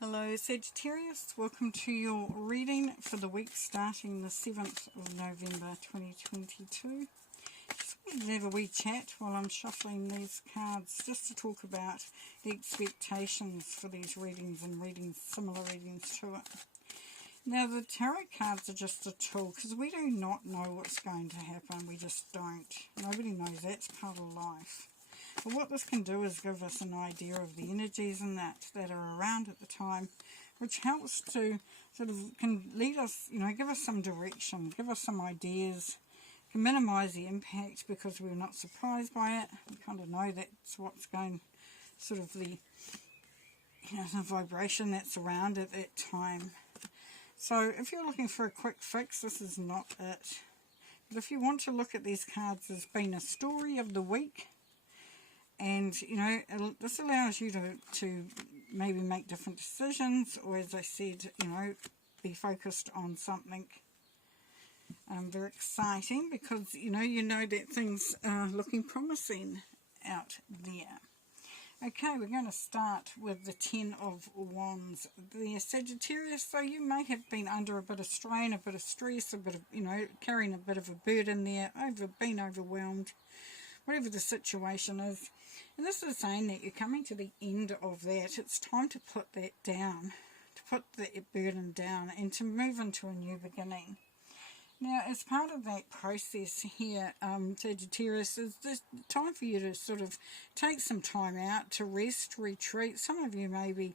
Hello Sagittarius, welcome to your reading for the week starting the 7th of November 2022. Just wanted to have a wee chat while I'm shuffling these cards just to talk about the expectations for these readings and similar readings to it. Now the tarot cards are just a tool because we do not know what's going to happen, we just don't. Nobody knows, that's part of life. But what this can do is give us an idea of the energies and that are around at the time, which helps to sort of can lead us, give us some direction, give us some ideas, can minimise the impact because we're not surprised by it. We kind of know that's what's going, sort of the vibration that's around at that time. So if you're looking for a quick fix, this is not it. But if you want to look at these cards as being a story of the week, and this allows you to maybe make different decisions, or as I said, be focused on something very exciting, because you know that things are looking promising out there. Okay, we're going to start with the 10 of Wands. The Sagittarius, so you may have been under a bit of strain, a bit of stress, a bit of, carrying a bit of a burden there, being overwhelmed, whatever the situation is. And this is saying that you're coming to the end of that. It's time to put that down, to put that burden down and to move into a new beginning. Now, as part of that process here, Sagittarius, is this time for you to sort of take some time out to rest, retreat. Some of you may be,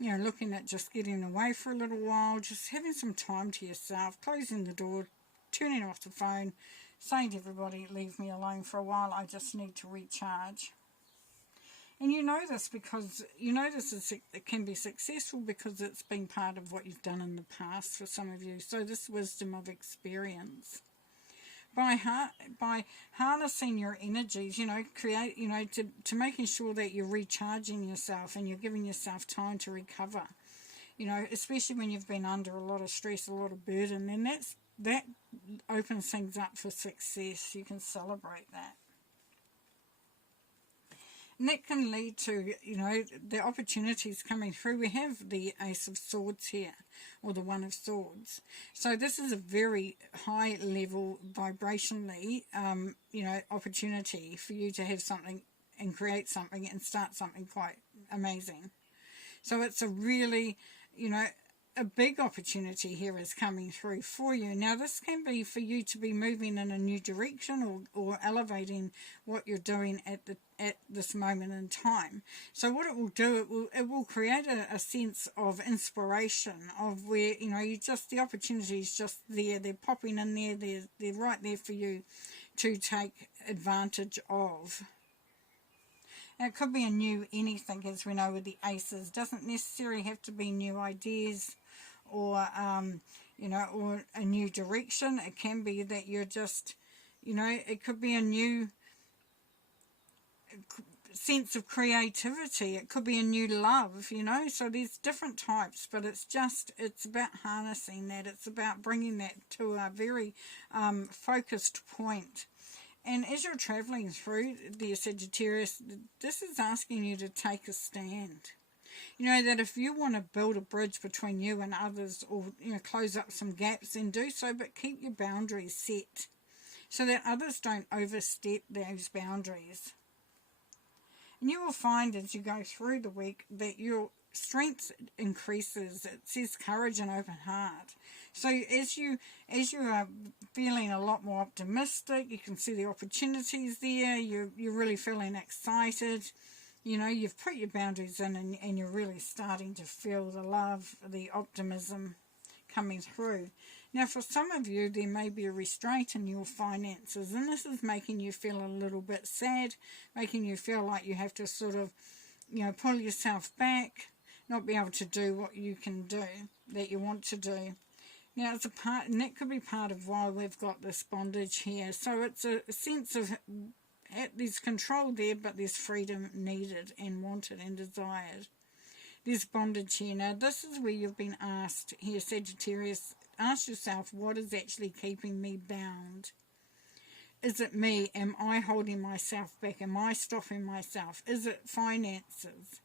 looking at just getting away for a little while, just having some time to yourself, closing the door, turning off the phone, saying to everybody, leave me alone for a while, I just need to recharge. And you know this because it can be successful because it's been part of what you've done in the past for some of you. So this wisdom of experience. By harnessing your energies, create, to making sure that you're recharging yourself and you're giving yourself time to recover. Especially when you've been under a lot of stress, a lot of burden, then that opens things up for success. You can celebrate that. And that can lead to, the opportunities coming through. We have the Ace of Swords here, or the One of Swords. So this is a very high level vibrationally, opportunity for you to have something and create something and start something quite amazing. So it's a really, a big opportunity here is coming through for you. Now this can be for you to be moving in a new direction or elevating what you're doing at this moment in time. So what it will do, it will create a sense of inspiration of where, the opportunity is just there, they're popping in there, they're right there for you to take advantage of. Now, it could be a new anything, as we know with the aces. Doesn't necessarily have to be new ideas or, or a new direction. It can be that you're just, it could be a new sense of creativity. It could be a new love, So there's different types, but it's about harnessing that. It's about bringing that to a very focused point. And as you're travelling through the Sagittarius, this is asking you to take a stand. That if you want to build a bridge between you and others, or, close up some gaps, then do so, but keep your boundaries set so that others don't overstep those boundaries. And you will find as you go through the week that your strength increases. It says courage and open heart. So as you are feeling a lot more optimistic, you can see the opportunities there, you're really feeling excited, you've put your boundaries in and you're really starting to feel the love, the optimism coming through. Now for some of you, there may be a restraint in your finances, and this is making you feel a little bit sad, making you feel like you have to sort of, pull yourself back, not be able to do what you can do, that you want to do. Now, it's and that could be part of why we've got this bondage here. So it's a sense of, there's control there, but there's freedom needed and wanted and desired. There's bondage here. Now, this is where you've been asked here, Sagittarius. Ask yourself, what is actually keeping me bound? Is it me? Am I holding myself back? Am I stopping myself? Is it finances?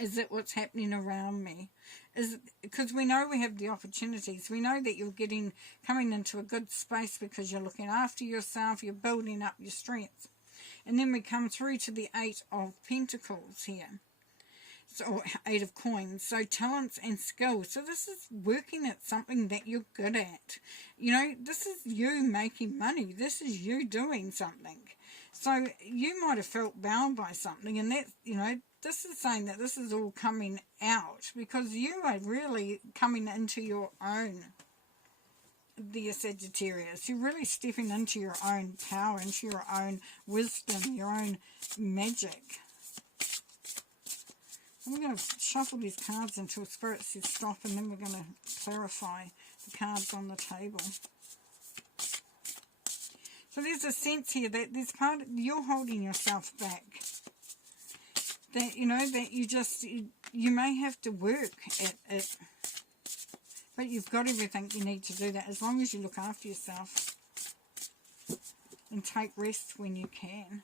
Is it what's happening around me? Is because we know we have the opportunities. We know that you're coming into a good space because you're looking after yourself, you're building up your strength. And then we come through to the 8 of Pentacles here. So, or 8 of Coins. So talents and skills. So this is working at something that you're good at. You know, this is you making money. This is you doing something. So you might have felt bound by something, and that's, you know, this is saying that this is all coming out because you are really coming into your own, dear Sagittarius. You're really stepping into your own power, into your own wisdom, your own magic. And we're going to shuffle these cards until Spirit says stop, and then we're going to clarify the cards on the table. So there's a sense here that there's part of, you're holding yourself back. That, you know, that you may have to work at it. But you've got everything you need to do that as long as you look after yourself. And take rest when you can.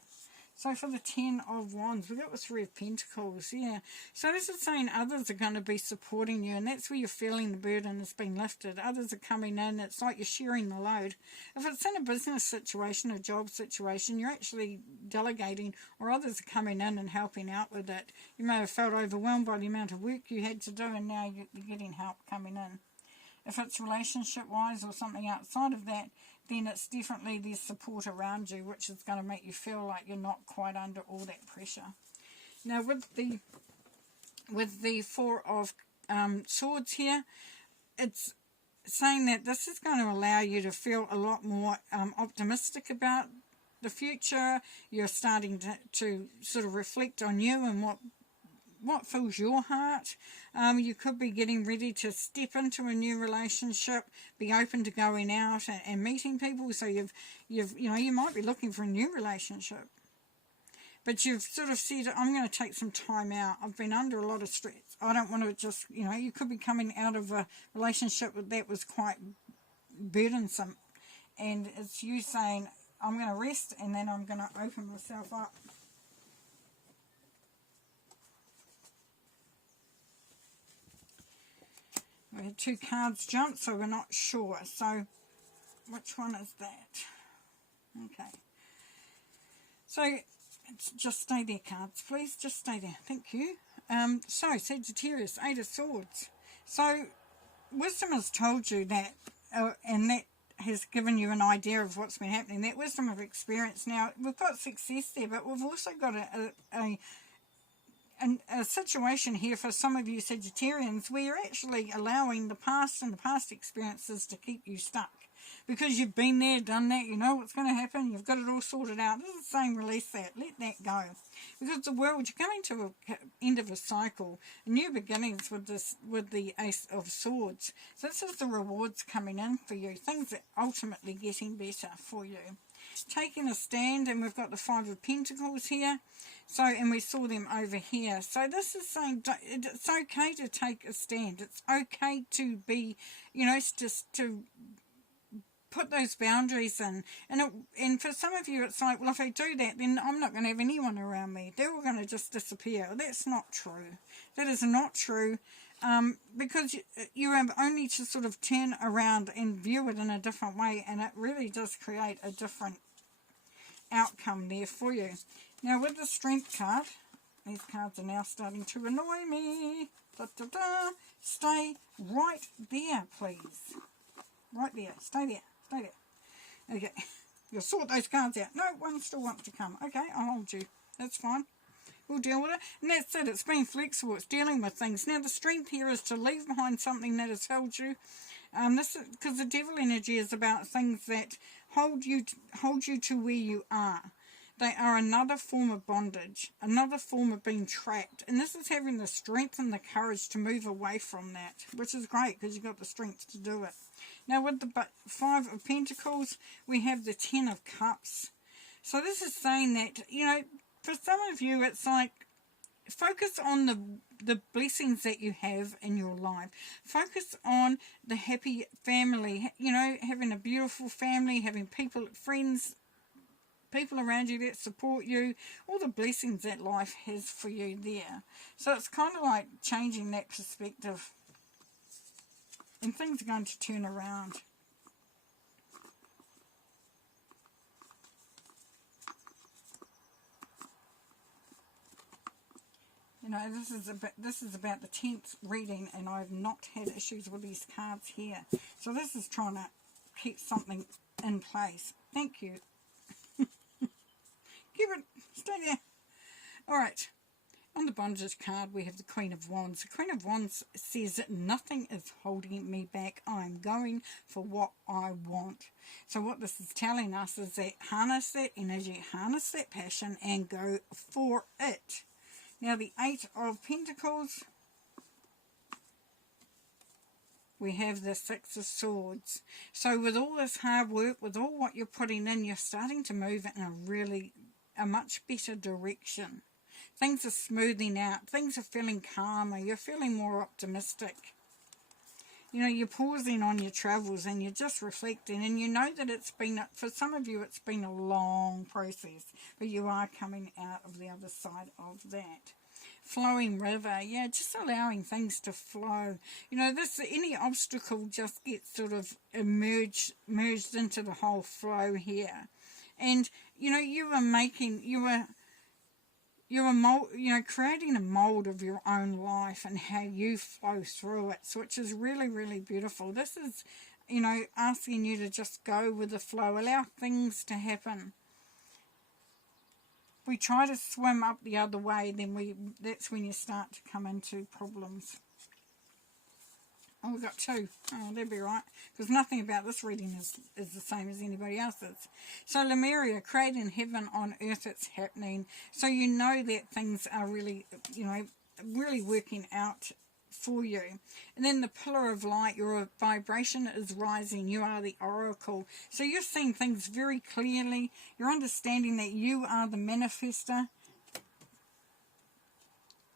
So for the 10 of Wands, we've got the 3 of Pentacles, yeah. So this is saying others are going to be supporting you, and that's where you're feeling the burden has been lifted. Others are coming in. It's like you're sharing the load. If it's in a business situation, a job situation, you're actually delegating, or others are coming in and helping out with it. You may have felt overwhelmed by the amount of work you had to do, and now you're getting help coming in. If it's relationship-wise or something outside of that, then it's definitely there's support around you, which is going to make you feel like you're not quite under all that pressure. Now, with the 4 of Swords here, it's saying that this is going to allow you to feel a lot more optimistic about the future. You're starting to sort of reflect on you and what fills your heart. You could be getting ready to step into a new relationship, be open to going out and meeting people. So you know, you might be looking for a new relationship, but you've sort of said, I'm going to take some time out. I've been under a lot of stress. I don't want to just, you know, you could be coming out of a relationship that was quite burdensome, and it's you saying, I'm going to rest and then I'm going to open myself up. We had 2 cards jump, so we're not sure. So, which one is that? Okay. So, just stay there, cards, please. Just stay there. Thank you. So, Sagittarius, 8 of Swords. So, wisdom has told you that, and that has given you an idea of what's been happening. That wisdom of experience. Now, we've got success there, but we've also got a situation here for some of you Sagittarians where you're actually allowing the past and the past experiences to keep you stuck. Because you've been there, done that, you know what's going to happen, you've got it all sorted out. This is saying release that, let that go. Because the world, you're coming to the end of a cycle, new beginnings with the Ace of Swords. So this is the rewards coming in for you, things that ultimately getting better for you. Taking a stand, and we've got the 5 of Pentacles here. So, and we saw them over here. So this is saying it's okay to take a stand. It's okay to be, you know, just to put those boundaries in. And for some of you, it's like, well, if I do that, then I'm not going to have anyone around me. They're all going to just disappear. Well, that's not true. That is not true. Because you have only to sort of turn around and view it in a different way, and it really does create a different outcome there for you. Now, with the Strength card, these cards are now starting to annoy me. Da, da, da. Stay right there, please. Right there. Stay there. Stay there. Okay. You'll sort those cards out. No, one still wants to come. Okay, I'll hold you. That's fine. We'll deal with it. And that's it. It's being flexible. It's dealing with things. Now, the strength here is to leave behind something that has held you. This is because the devil energy is about things that hold you to where you are. They are another form of bondage, another form of being trapped. And this is having the strength and the courage to move away from that, which is great because you've got the strength to do it. Now, with the 5 of Pentacles, we have the 10 of Cups. So this is saying that, you know, for some of you, it's like, focus on the blessings that you have in your life. Focus on the happy family, you know, having a beautiful family, having people, friends, people around you that support you, all the blessings that life has for you there. So it's kind of like changing that perspective, and things are going to turn around. You know, this is about the 10th reading, and I've not had issues with these cards here. So this is trying to keep something in place. Thank you. Keep it. Stay there. Alright. On the bondage card, we have the Queen of Wands. The Queen of Wands says that nothing is holding me back. I'm going for what I want. So what this is telling us is that harness that energy, harness that passion, and go for it. Now, the Eight of Pentacles, we have the Six of Swords. So with all this hard work, with all what you're putting in, you're starting to move in a much better direction. Things are smoothing out. Things are feeling calmer. You're feeling more optimistic. You know, you're pausing on your travels and you're just reflecting, and you know that it's been, for some of you, it's been a long process, but you are coming out of the other side of that. Flowing river, yeah, just allowing things to flow. You know, any obstacle just gets sort of merged into the whole flow here. And, you know, you are creating a mold of your own life and how you flow through it, so which is really, really beautiful. This is, you know, asking you to just go with the flow, allow things to happen. We try to swim up the other way, then that's when you start to come into problems. Oh, we've got two. Oh, that'd be right. Because nothing about this reading is the same as anybody else's. So, Lemuria, creating heaven on earth, it's happening. So you know that things are really, you know, really working out for you. And then the pillar of light, your vibration is rising. You are the oracle. So you're seeing things very clearly. You're understanding that you are the manifester.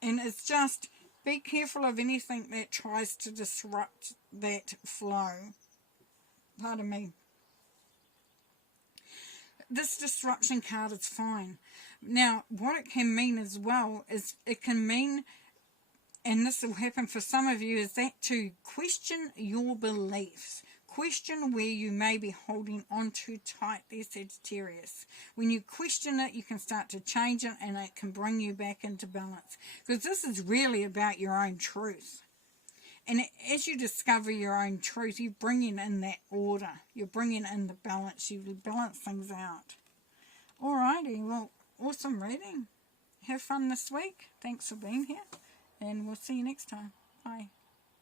And it's just, be careful of anything that tries to disrupt that flow. Pardon me. This disruption card is fine. Now, what it can mean as well is it can mean, and this will happen for some of you, is that to question your beliefs. Question where you may be holding on too tight there, Sagittarius. When you question it, you can start to change it, and it can bring you back into balance. Because this is really about your own truth. And as you discover your own truth, you're bringing in that order. You're bringing in the balance. You balance things out. Alrighty, well, awesome reading. Have fun this week. Thanks for being here. And we'll see you next time. Bye.